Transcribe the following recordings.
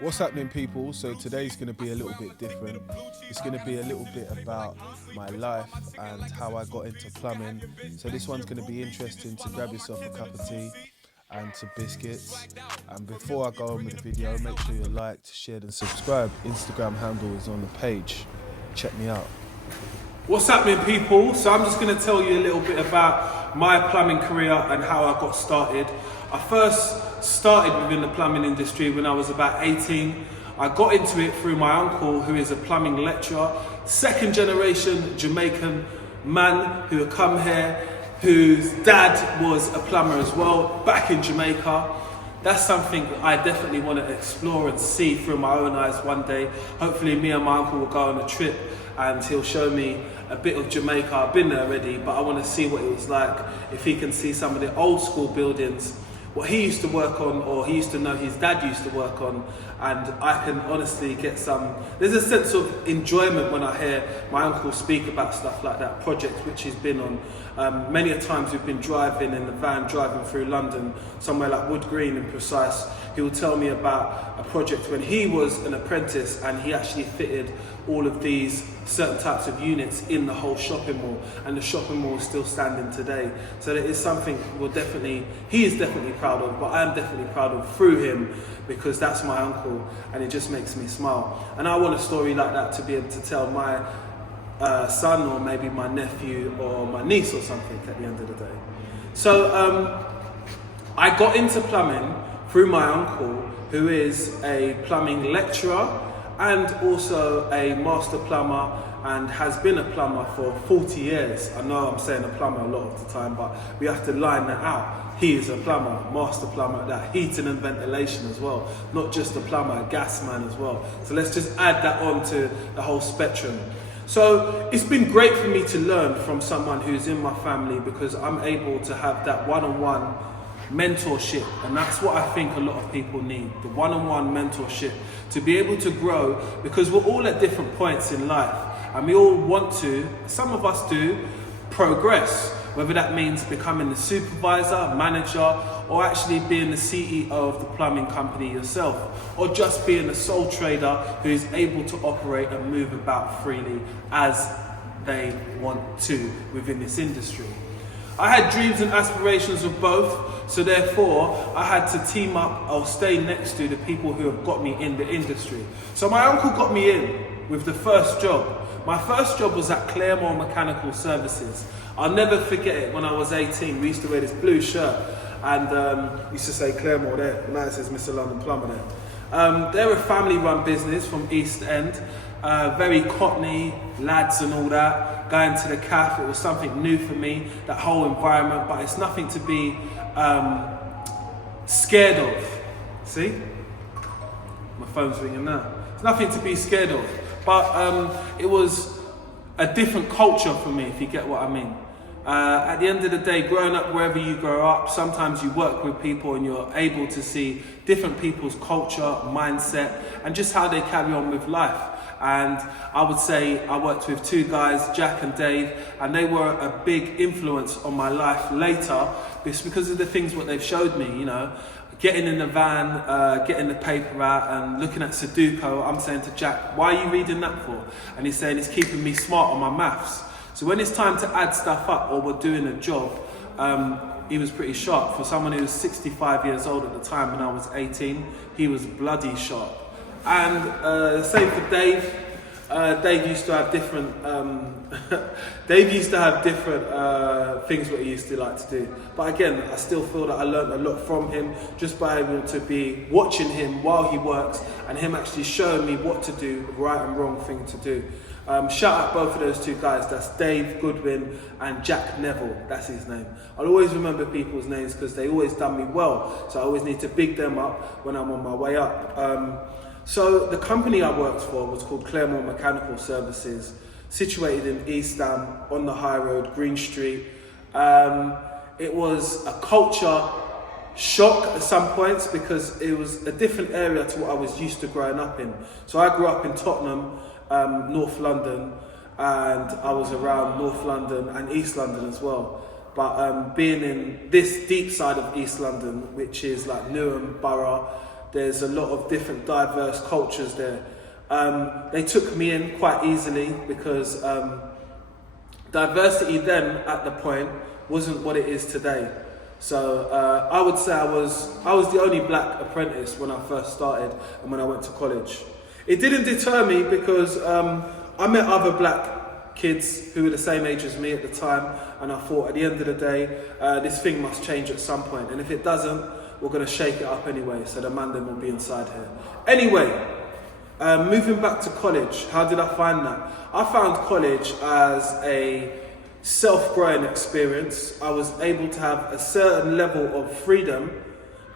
What's happening, people? So today's going to be a little bit different. It's going to be a little bit about my life and how I got into plumbing. So this one's going to be interesting, so grab yourself a cup of tea and some biscuits. And before I go on with the video, make sure you like, share and subscribe. Instagram handle is on the page. Check me out. What's happening, people? So I'm just going to tell you a little bit about my plumbing career and how I got started. I first started within the plumbing industry when I was about 18. I got into it through my uncle, who is a plumbing lecturer, second generation Jamaican man who had come here, whose dad was a plumber as well, back in Jamaica. That's something I definitely want to explore and see through my own eyes one day. Hopefully me and my uncle will go on a trip and he'll show me a bit of Jamaica. I've been there already, but I want to see what it was like, if he can see some of the old school buildings, what he used to work on, or he used to know his dad used to work on, and I can honestly get there's a sense of enjoyment when I hear my uncle speak about stuff like that, projects which he's been on. Many a times we've been driving in the van, driving through London, somewhere like Wood Green in Precise. He will tell me about a project when he was an apprentice and he actually fitted all of these certain types of units in the whole shopping mall, and the shopping mall is still standing today. So that is something he is definitely proud of, but I am definitely proud of through him, because that's my uncle and it just makes me smile. And I want a story like that to be able to tell my son, or maybe my nephew or my niece or something at the end of the day. So I got into plumbing through my uncle, who is a plumbing lecturer and also a master plumber, and has been a plumber for 40 years. I know I'm saying a plumber a lot of the time, but we have to line that out. He is a plumber, master plumber, that heating and ventilation as well. Not just a plumber, a gas man as well. So let's just add that on to the whole spectrum. So it's been great for me to learn from someone who's in my family, because I'm able to have that one-on-one mentorship, and that's what I think a lot of people need, the one-on-one mentorship, to be able to grow, because we're all at different points in life and we all want to, some of us do, progress, whether that means becoming the supervisor, manager, or actually being the CEO of the plumbing company yourself, or just being a sole trader who is able to operate and move about freely as they want to within this industry. I had dreams and aspirations of both, so therefore I had to team up or stay next to the people who have got me in the industry. So my uncle got me in with the first job. My first job was at Claremore Mechanical Services. I'll never forget it. When I was 18, we used to wear this blue shirt and used to say Claremore there. Now it says MR London Plumber there. They're a family-run business from East End. Very cottony, lads and all that, going to the cafe. It was something new for me, that whole environment, but it's nothing to be scared of. See? My phone's ringing now. It's nothing to be scared of, but it was a different culture for me, if you get what I mean. At the end of the day, growing up wherever you grow up, sometimes you work with people and you're able to see different people's culture, mindset, and just how they carry on with life. And I would say I worked with two guys, Jack and Dave, and they were a big influence on my life later, because of the things what they've showed me, you know. Getting in the van, getting the paper out and looking at Sudoku, I'm saying to Jack, why are you reading that for? And he's saying it's keeping me smart on my maths. So when it's time to add stuff up, or we're doing a job, he was pretty sharp. For someone who was 65 years old at the time when I was 18, he was bloody sharp. And same for Dave. Dave used to have different things what he used to like to do. But again, I still feel that I learned a lot from him, just by able to be watching him while he works and him actually showing me what to do, the right and wrong thing to do. Shout out both of those two guys. That's Dave Goodwin and Jack Neville. That's his name. I'll always remember people's names because they always done me well. So I always need to big them up when I'm on my way up. So the company I worked for was called Claremore Mechanical Services, situated in East Ham on the high road, Green Street. It was a culture shock at some points because it was a different area to what I was used to growing up in. So I grew up in Tottenham, North London, and I was around North London and East London as well. But being in this deep side of East London, which is like Newham Borough, There's a lot of different diverse cultures there. They took me in quite easily because diversity then at the point wasn't what it is today. So I would say I was the only black apprentice when I first started and when I went to college. It didn't deter me because I met other black kids who were the same age as me at the time, and I thought at the end of the day, this thing must change at some point, and if it doesn't, we're going to shake it up anyway, so the man then will be inside here. Anyway, moving back to college, how did I find that? I found college as a self-growing experience. I was able to have a certain level of freedom,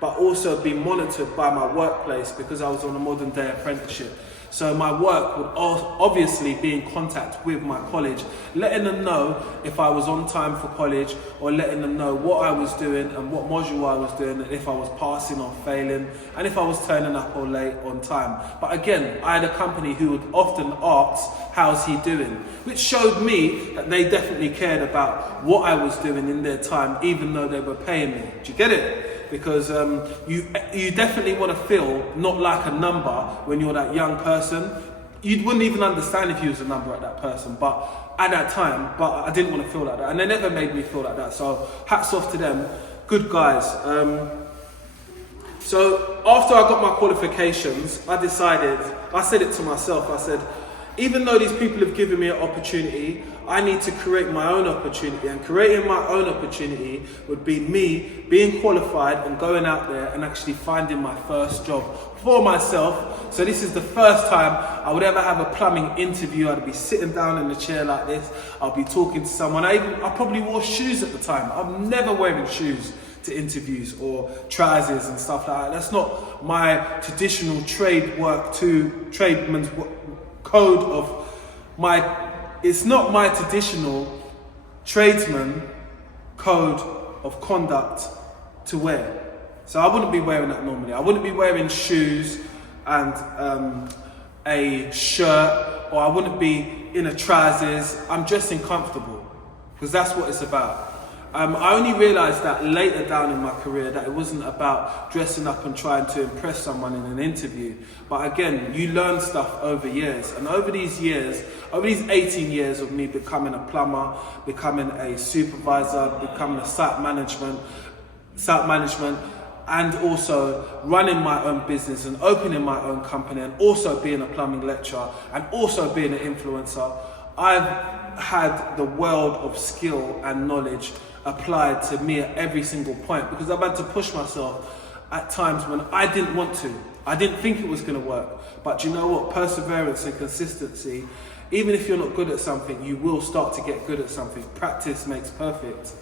but also be monitored by my workplace because I was on a modern day apprenticeship. So my work would obviously be in contact with my college, letting them know if I was on time for college, or letting them know what I was doing and what module I was doing, and if I was passing or failing, and if I was turning up or late on time. But again, I had a company who would often ask, how's he doing? Which showed me that they definitely cared about what I was doing in their time, even though they were paying me. Do you get it? Because you definitely want to feel not like a number when you're that young person. You wouldn't even understand if you was a number at that person, but at that time, but I didn't want to feel like that, and they never made me feel like that. So hats off to them, good guys. So after I got my qualifications, I said it to myself, I said, even though these people have given me an opportunity, I need to create my own opportunity, and creating my own opportunity would be me being qualified and going out there and actually finding my first job for myself. So this is the first time I would ever have a plumbing interview. I'd be sitting down in a chair like this, I'll be talking to someone. I probably wore shoes at the time. I'm never wearing shoes to interviews or trousers and stuff like that. That's not my traditional tradesman's code of my. It's not my traditional tradesman code of conduct to wear. So I wouldn't be wearing that normally. I wouldn't be wearing shoes and a shirt, or I wouldn't be in a trousers. I'm dressing comfortable because that's what it's about. I only realised that later down in my career that it wasn't about dressing up and trying to impress someone in an interview. But again, you learn stuff over years. And over these years, over these 18 years of me becoming a plumber, becoming a supervisor, becoming a site management, and also running my own business and opening my own company, and also being a plumbing lecturer, and also being an influencer, I've had the world of skill and knowledge applied to me at every single point, because I've had to push myself at times when I didn't want to. I didn't think it was going to work. But you know what? Perseverance and consistency, even if you're not good at something, you will start to get good at something. Practice makes perfect.